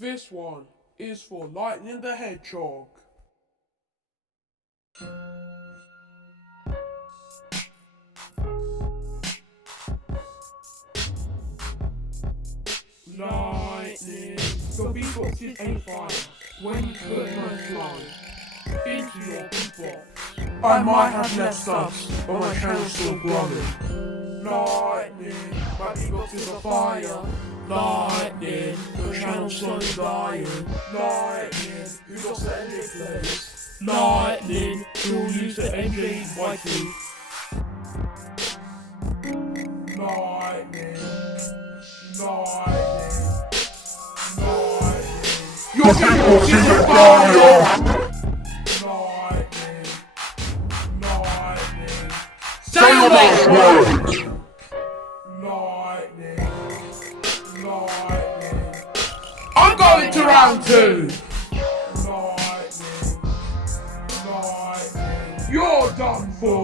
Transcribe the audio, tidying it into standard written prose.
This one is for Lightning the Hedgehog. Lightning, your beatboxes ain't fire when you put my fly into your beatbox. I might have left subs, but my channel's still growing. Lightning, my beatboxes are fire. Lightning, your channel's so dying. Lightning, who lost the NJ place? Lightning, who'll use the NJ's wifey? Lightning, lightning, lightning. Your beatboxes are fire! Lightning, lightning. Say your last word! Lightning, lightning. I'm going to round 2. Lightning, lightning. You're done for.